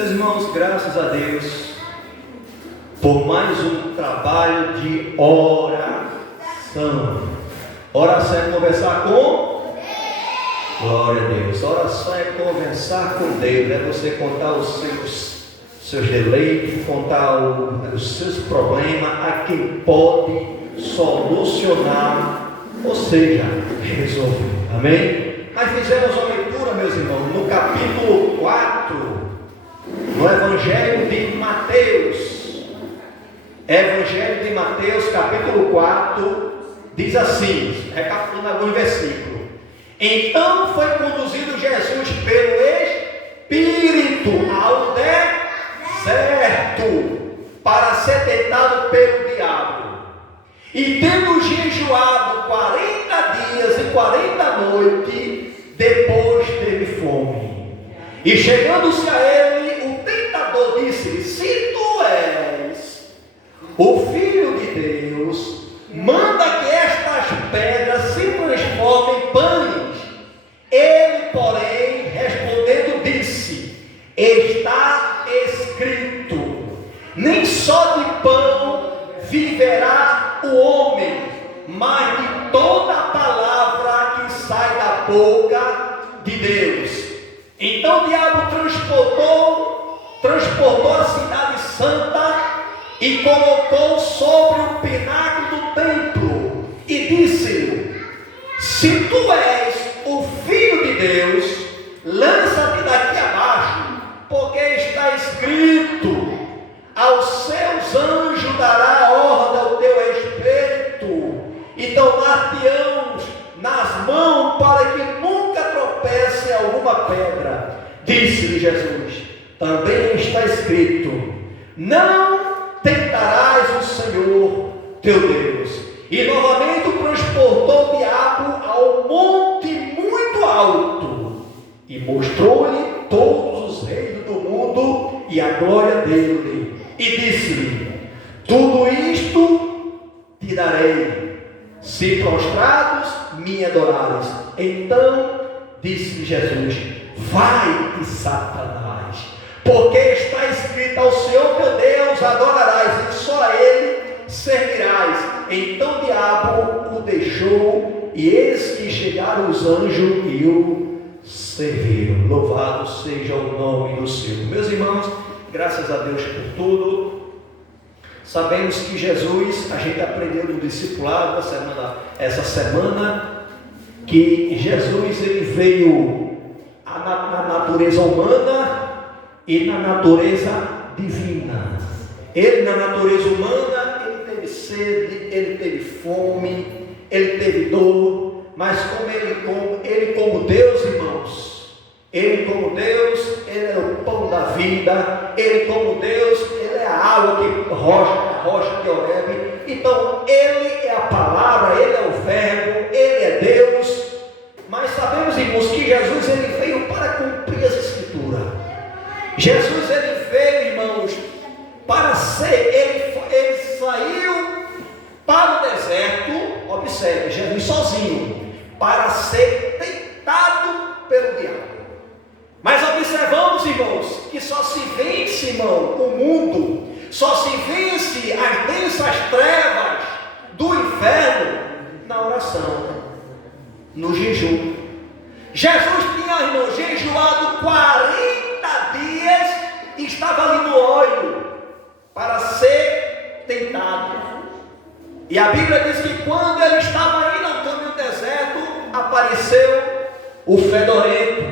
Meus irmãos, graças a Deus por mais um trabalho de oração. Oração é conversar com Deus. Glória a Deus. Oração é conversar com Deus. É você contar os seus deleites, contar os seus problemas a quem pode solucionar, ou seja, resolver. Amém? Nós fizemos uma leitura, meus irmãos, no capítulo 4, no Evangelho de Mateus. Evangelho de Mateus, capítulo 4, diz assim, recapitulando alguns versículos. Então foi conduzido Jesus pelo Espírito ao deserto para ser tentado pelo diabo. E tendo jejuado 40 dias e 40 noites, depois teve fome. E chegando-se a ele, o tentador disse-lhe: se tu és o Filho de Deus, manda que estas pedras se transformem em pães. Ele, porém, respondendo, disse: está escrito, nem só de pão viverá o homem, mas de toda a palavra que sai da boca de Deus. Então o diabo transportou a cidade santa e colocou sobre o pináculo do templo e disse-lhe: se tu és o Filho de Deus, lança-te daqui abaixo, porque está escrito: aos seus anjos dará a ordem ao teu respeito, e tomar-te-ão nas mãos para que nunca tropece em alguma pedra. Disse-lhe Jesus: também está escrito: não tentarás o Senhor teu Deus. E novamente o transportou o diabo ao monte muito alto e mostrou-lhe todos os reinos do mundo e a glória dele, e disse-lhe: tudo isto te darei, se prostrados me adorares. Então disse Jesus: vai-te, Satanás, porque está escrito: ao Senhor teu Deus adorarás, e só a ele servirás. Então o diabo o deixou, e eis que chegaram os anjos e o serviram. Louvado seja o nome do Senhor. Meus irmãos, graças a Deus por tudo. Sabemos que Jesus, a gente aprendeu no discipulado essa semana, que Jesus ele veio na natureza humana e na natureza divina. Ele na natureza humana, ele teve sede, ele teve fome, ele teve dor, mas ele como Deus, irmãos, ele como Deus, ele é o pão da vida, ele como Deus, ele é a água que a rocha que Horebe. Então ele é a palavra, ele é o verbo, ele é Deus. Mas sabemos, irmãos, que Jesus ele veio para cumprir as escrituras. Jesus ele veio, irmãos, para ser, ele saiu para o deserto, observe, Jesus sozinho, para ser tentado pelo diabo. Mas observamos, irmãos, que só se vence, irmão, o mundo, só se vence as densas trevas do inferno na oração, no jejum. Jesus tinha, irmão, jejuado 40 dias e estava ali no óleo para ser tentado. E a Bíblia diz que quando ele estava indo ao caminho do deserto, apareceu o fedorento,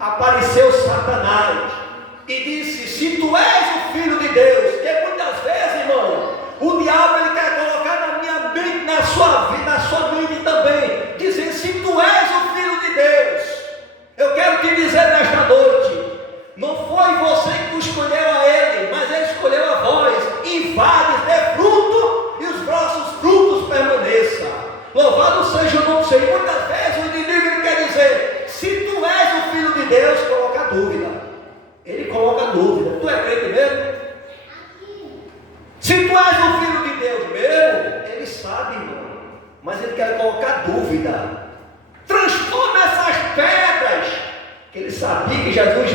apareceu Satanás e disse: se tu és o Filho de Deus, que muitas vezes, irmão, o diabo ele quer colocar na minha mente, na sua vida, na sua mente também, dizendo: se tu és o Filho de Deus, eu quero te dizer nesta noite, não foi você que escolheu a ele, mas ele escolheu a vós. Invade, dê fruto, e os vossos frutos permaneçam. Louvado seja o nome do Senhor. Muitas vezes o inimigo ele quer dizer: se tu és o Filho de Deus, coloca dúvida. Ele coloca dúvida. Tu é crente mesmo? Se tu és o Filho de Deus mesmo, ele sabe, irmão, mas ele quer colocar dúvida. Transforma essas pedras, que ele sabia que Jesus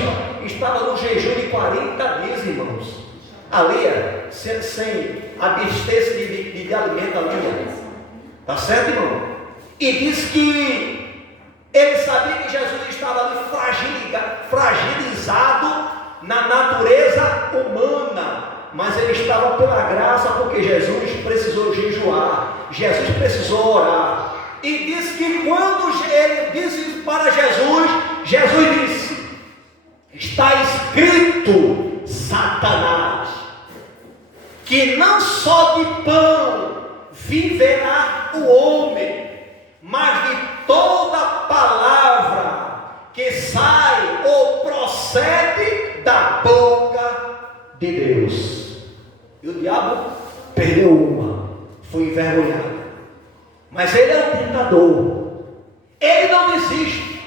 estava no jejum de 40 dias, irmãos. Ali, sem abster-se de alimento ali. Tá certo, irmão? E diz que ele sabia que Jesus estava ali fragilizado na natureza humana, mas ele estava pela graça, porque Jesus precisou jejuar, Jesus precisou orar. E diz que quando ele disse para Jesus, Jesus disse: está escrito, Satanás, que não só de pão viverá o homem, mas de toda palavra que sai ou procede da boca de Deus. E o diabo perdeu uma, foi envergonhado. Mas ele é um tentador, ele não desiste.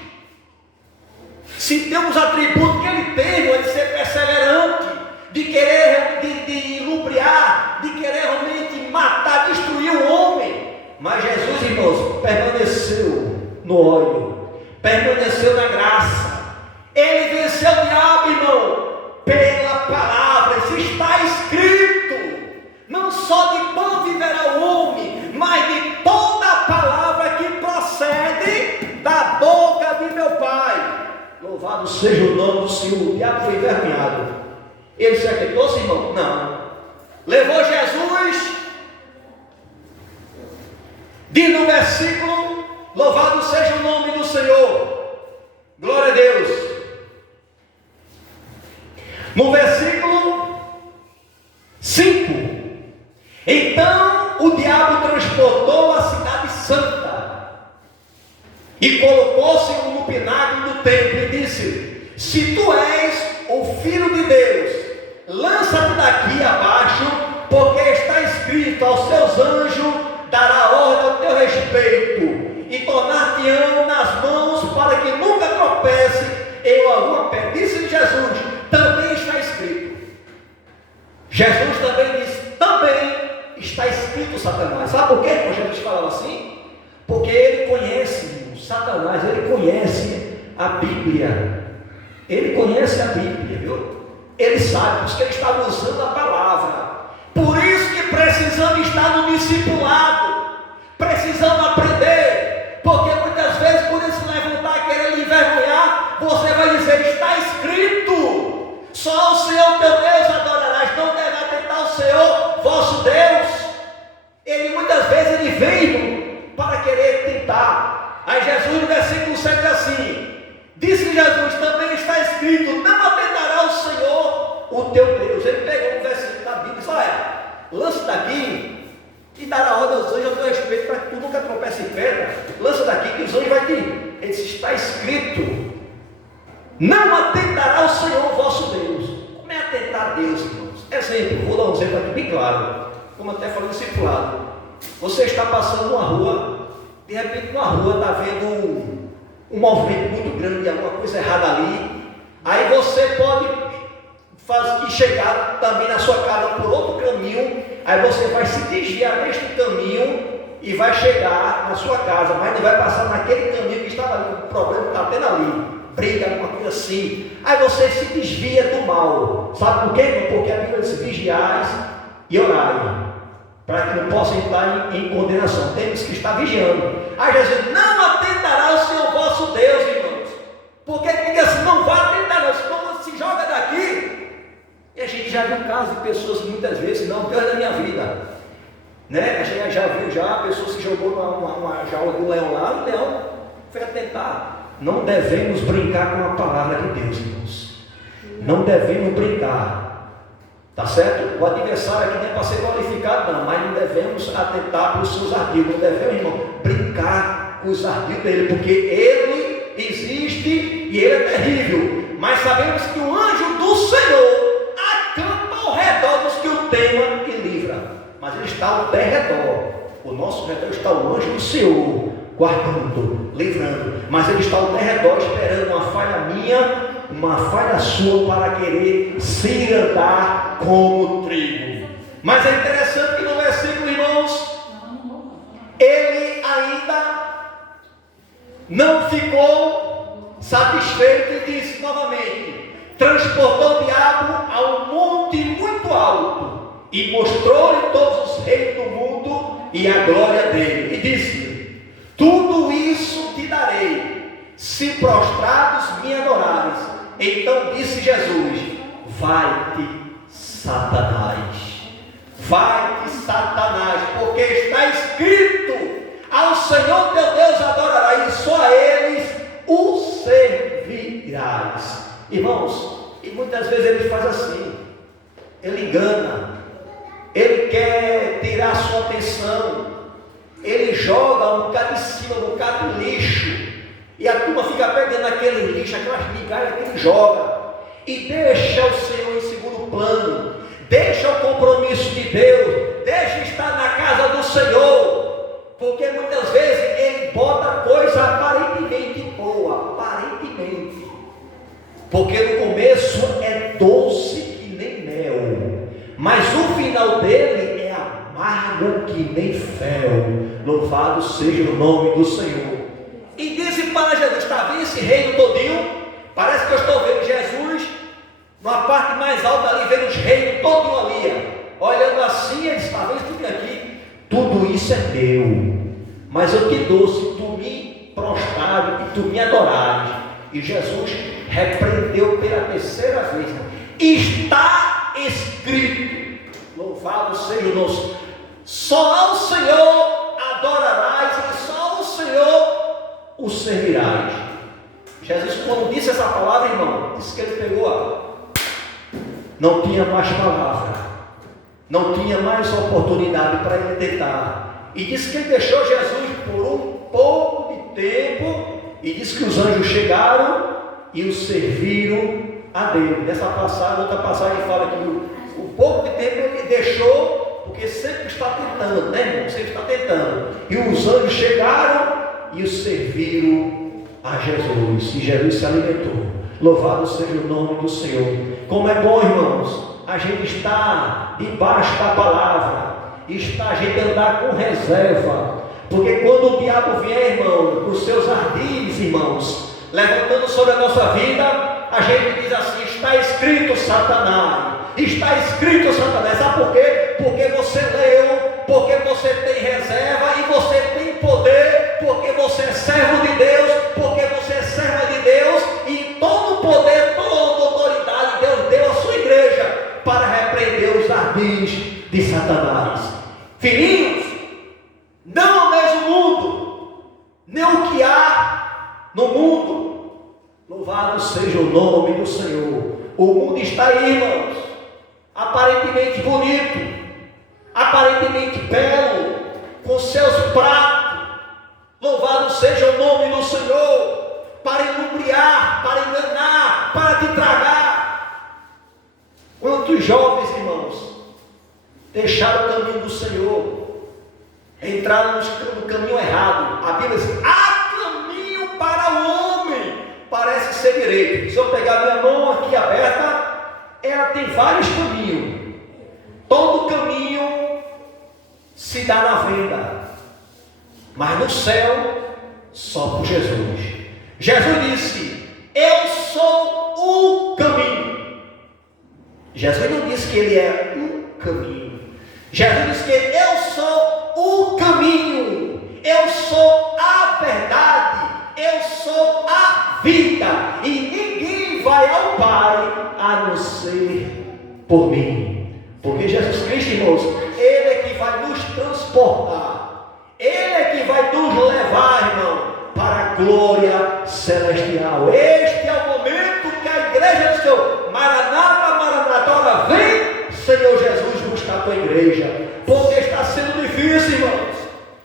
Se tem os atributos que ele tem, ele ser perseverante, de querer de lubriar, de querer realmente matar, destruir o homem. Mas Jesus, irmãos, permaneceu no óleo, permaneceu na graça. Ele venceu o diabo, irmão, pela palavra. Isso está escrito: não só de pão viverá o homem, mas de toda a palavra que procede da boca de meu Pai. Louvado seja o nome do Senhor. O diabo foi envergonhado. Ele se aquietou, irmão? Não. Levou Jesus. Diz no versículo: louvado seja o nome do Senhor. Glória a Deus. No versículo 5: então o diabo transportou a cidade santa e colocou-se no pináculo do templo e disse: se tu és o Filho de Deus, lança-te daqui abaixo, porque está escrito: aos seus anjos dará ordem ao teu respeito, e tornar-te-ão nas mãos, para que nunca tropece em alguma pedra. Disse Jesus: também está escrito. Jesus também disse: também está escrito, Satanás. Sabe por quê que Jesus falava assim? Porque ele conhece, Satanás, ele conhece a Bíblia. Ele conhece a Bíblia, viu? Ele sabe, por isso que ele estava usando a palavra. Por isso que precisamos estar no discipulado, precisamos aprender, porque muitas vezes, por ele se levantar querendo envergonhar, você vai dizer: está escrito, só o Senhor teu Deus adorarás, não deverá tentar o Senhor vosso Deus. Ele muitas vezes ele vem para querer tentar. Aí Jesus no versículo 7 diz assim: disse Jesus: também está escrito, não atentará o Senhor o teu Deus. Ele pegou um versículo da Bíblia e disse: olha, lança daqui e dará ordem aos anjos a teu respeito, para que tu nunca tropece em pedra. Lança daqui que os anjos vão te. Ele disse: está escrito, não atentará o Senhor vosso Deus. Como é atentar a Deus, irmãos? Exemplo, vou dar um exemplo aqui bem claro, como até falei no discipulado. Você está passando uma rua, de repente numa rua está vendo um movimento muito grande, alguma coisa errada ali. Aí você pode chegar também na sua casa por outro caminho. Aí você vai se desviar deste caminho e vai chegar na sua casa, mas não vai passar naquele caminho que estava ali. O problema está tendo ali, briga, alguma coisa assim. Aí você se desvia do mal. Sabe por quê? Porque a Bíblia diz: vigiais e orai, para que não possa entrar em condenação. Temos que estar vigiando. Aí Jesus: não atentará o Senhor vosso Deus, irmãos. Porque diga assim: não vai atentar, não. Senão se joga daqui. E a gente já viu casos de pessoas que muitas vezes: não, Deus é da minha vida, né? A gente já viu a pessoa se jogou numa jaula do leão lá, o leão foi atentar. Não devemos brincar com a palavra de Deus, irmãos. Não devemos brincar. Tá certo? O adversário aqui não é para ser glorificado, não, mas não devemos atentar para os seus artigos. Não devemos, irmão, brincar com os artigos dele, porque ele existe e ele é terrível. Mas sabemos que o anjo do Senhor acampa ao redor dos que o temam e livra. Mas ele está ao derredor. O nosso redor está o anjo do Senhor, guardando, livrando. Mas ele está ao derredor, esperando uma falha minha, uma falha sua, para querer se andar como trigo. Mas é interessante que no versículo, irmãos, ele ainda não ficou satisfeito e disse novamente: transportou o diabo a um monte muito alto e mostrou-lhe todos os reinos do mundo e a glória dele. E disse: tudo isso te darei, se prostrados me adorares. Então disse Jesus: vai-te, Satanás. Vai-te, Satanás, porque está escrito: ao Senhor teu Deus adorarás, e só a eles o servirás. Irmãos, e muitas vezes ele faz assim, ele engana, ele quer tirar a sua atenção, ele joga um bocado de cima, um bocado de lixo, e a turma fica pegando aquele lixo, aquelas migalhas que ele joga, e deixa o Senhor em segundo plano, deixa o compromisso de Deus, deixa estar na casa do Senhor, porque muitas vezes ele bota coisa aparentemente boa, aparentemente, porque no começo é doce que nem mel, mas o final dele é amargo que nem fel. Louvado seja o nome do Senhor. E disse para Jesus: está vendo esse reino todinho? Parece que eu estou vendo Jesus numa parte mais alta ali, vendo os reinos todinho ali, olhando assim, ele está vendo tudo aqui. Tudo isso é meu, mas eu te dou se tu me prostrares e tu me adorares. E Jesus repreendeu pela terceira vez: está escrito. Louvado seja o nosso. Só ao Senhor adorarás e só ao Senhor o servirás. Jesus, quando disse essa palavra, irmão, disse que ele pegou não tinha mais palavra, não tinha mais oportunidade para ele tentar, e disse que ele deixou Jesus por um pouco de tempo, e disse que os anjos chegaram e o serviram a Deus. Nessa passagem, outra passagem fala que o pouco de tempo ele deixou, porque sempre está tentando, né, irmão? Sempre está tentando. E os anjos chegaram e o serviram a Jesus. E Jesus se alimentou. Louvado seja o nome do Senhor. Como é bom, irmãos, a gente estar debaixo da palavra, está a gente andar com reserva. Porque quando o diabo vier, irmão, com os seus ardis, irmãos, levantando sobre a nossa vida, a gente diz assim: está escrito, Satanás. Está escrito, Satanás. Sabe por quê? Porque você leu, porque você tem reserva e você tem poder, porque você é servo de Deus, porque você é serva de Deus, e todo o poder, toda a autoridade Deus deu à sua igreja para repreender os ardis de Satanás. Filhinhos, não ameis o mundo, nem o que há no mundo. Louvado seja o nome do Senhor. O mundo está aí, irmãos, aparentemente bonito, aparentemente belo, com seus pratos. Louvado seja o nome do Senhor, para ilubriar, para enganar, para te tragar. Quantos jovens, irmãos, deixaram o caminho do Senhor, entraram no caminho errado. A Bíblia diz: há caminho para o homem, parece ser direito. Se eu pegar minha mão aqui aberta, ela tem vários caminhos. Todo caminho se dá na venda, mas no céu só por Jesus. Jesus disse: eu sou o caminho. Jesus não disse que ele é um caminho. Jesus disse que eu sou o caminho, eu sou a verdade, eu sou a vida, e ninguém vai ao Pai a não ser por mim. Porque Jesus Cristo, irmãos, Ele é que vai nos transportar, Ele é que vai nos levar, irmão, para a glória celestial. Este é o momento que a igreja do Senhor, Maranata, Maranata, ora vem, Senhor Jesus, buscar a tua igreja. Porque está sendo difícil, irmãos,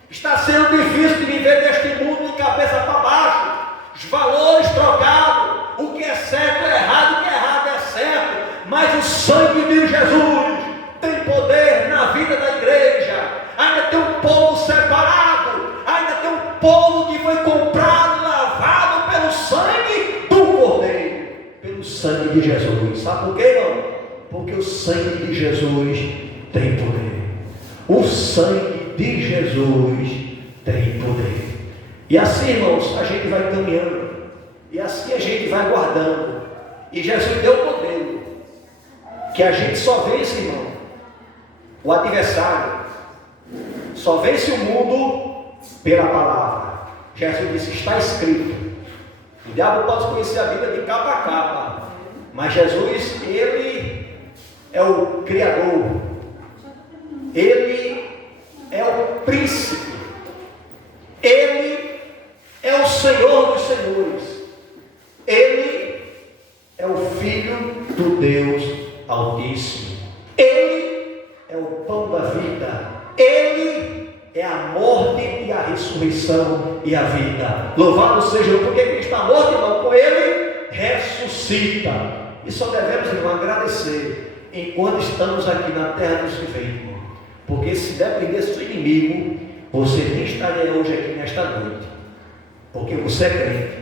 está sendo difícil de viver neste mundo de cabeça para baixo, os valores trocados, o que é certo é errado, o que é errado é certo, mas o sangue de Jesus tem poder na vida da igreja. Ainda tem um povo separado, ainda tem um povo que foi comprado e lavado pelo sangue do Cordeiro, pelo sangue de Jesus. Sabe por quê, irmão? Porque o sangue de Jesus tem poder. O sangue de Jesus tem poder. E assim, irmãos, a gente vai caminhando, e assim a gente vai guardando, E Jesus deu o modelo, que a gente só vence, irmão, o adversário, só vence o mundo pela palavra. Jesus disse, está escrito. O diabo pode conhecer a Bíblia de capa a capa, mas Jesus, ele é o Criador, ele é o príncipe, ele é o Senhor dos senhores, ele é o Filho do Deus Altíssimo, ele é o pão da vida, ele é a morte e a ressurreição e a vida. Louvado seja o porque Cristo está morto, irmão, com ele ressuscita. E só devemos, irmão, agradecer enquanto estamos aqui na terra dos viventes, irmão, porque se dependesse do inimigo, você nem estaria hoje aqui nesta noite, porque você é crente.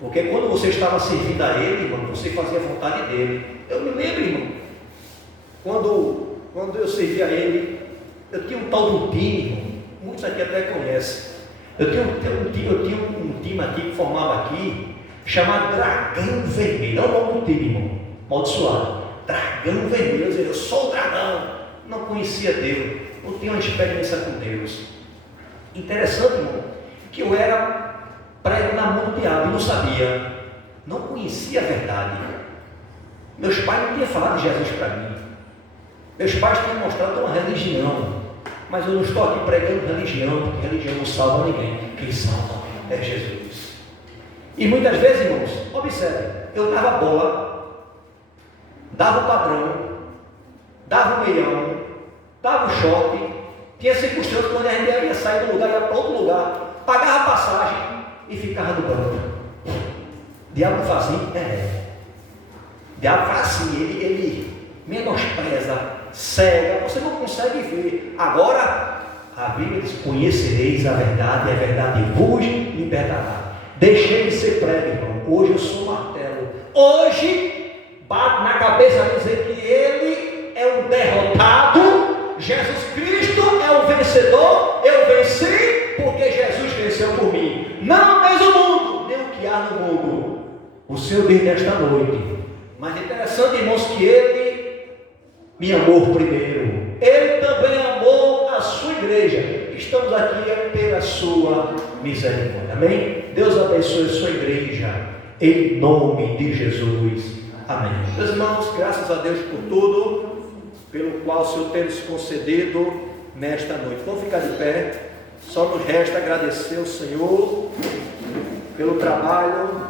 Porque quando você estava servindo a ele, irmão, você fazia a vontade dele. Eu me lembro, irmão, quando eu servia a ele, eu tinha um tal de um time, irmão, muitos aqui até conhecem. Eu tinha um time aqui que formava aqui, chamado Dragão Vermelho. É o nome do time, irmão, amaldiçoado. Dragão Vermelho. Eu dizia, eu sou o dragão. Não conhecia Deus, não tinha uma experiência com Deus. Interessante, irmão, que eu era prego na mão do diabo e não sabia, não conhecia a verdade. Meus pais não tinham falado de Jesus para mim. Meus pais tinham mostrado uma religião, mas eu não estou aqui pregando religião, porque religião não salva ninguém. Quem salva é Jesus. E muitas vezes, irmãos, observe, eu dava bola, dava o padrão, dava o meião, dava o short, tinha circunstâncias quando a gente ia sair do lugar, ia para outro lugar, pagava a passagem e ficava no banco. Diabo faz assim? Diabo faz assim, ele menospreza, cega, você não consegue ver. Agora, a Bíblia diz, conhecereis a verdade e a verdade vos libertará. Deixei de ser prego, irmão, hoje eu sou martelo. Hoje, bato na cabeça de dizer que ele é um derrotado, Jesus Cristo é o vencedor, eu venci, porque Jesus venceu por mim. Não mais o mundo, nem o que há no mundo. O Senhor diz nesta noite, mas é interessante, irmãos, que ele me amou primeiro, ele também amou a sua igreja. Estamos aqui pela sua misericórdia, amém? Deus abençoe a sua igreja, em nome de Jesus, amém. Meus irmãos, graças a Deus por tudo, pelo qual o Senhor tem nos concedido nesta noite. Vamos ficar de pé, só nos resta agradecer ao Senhor pelo trabalho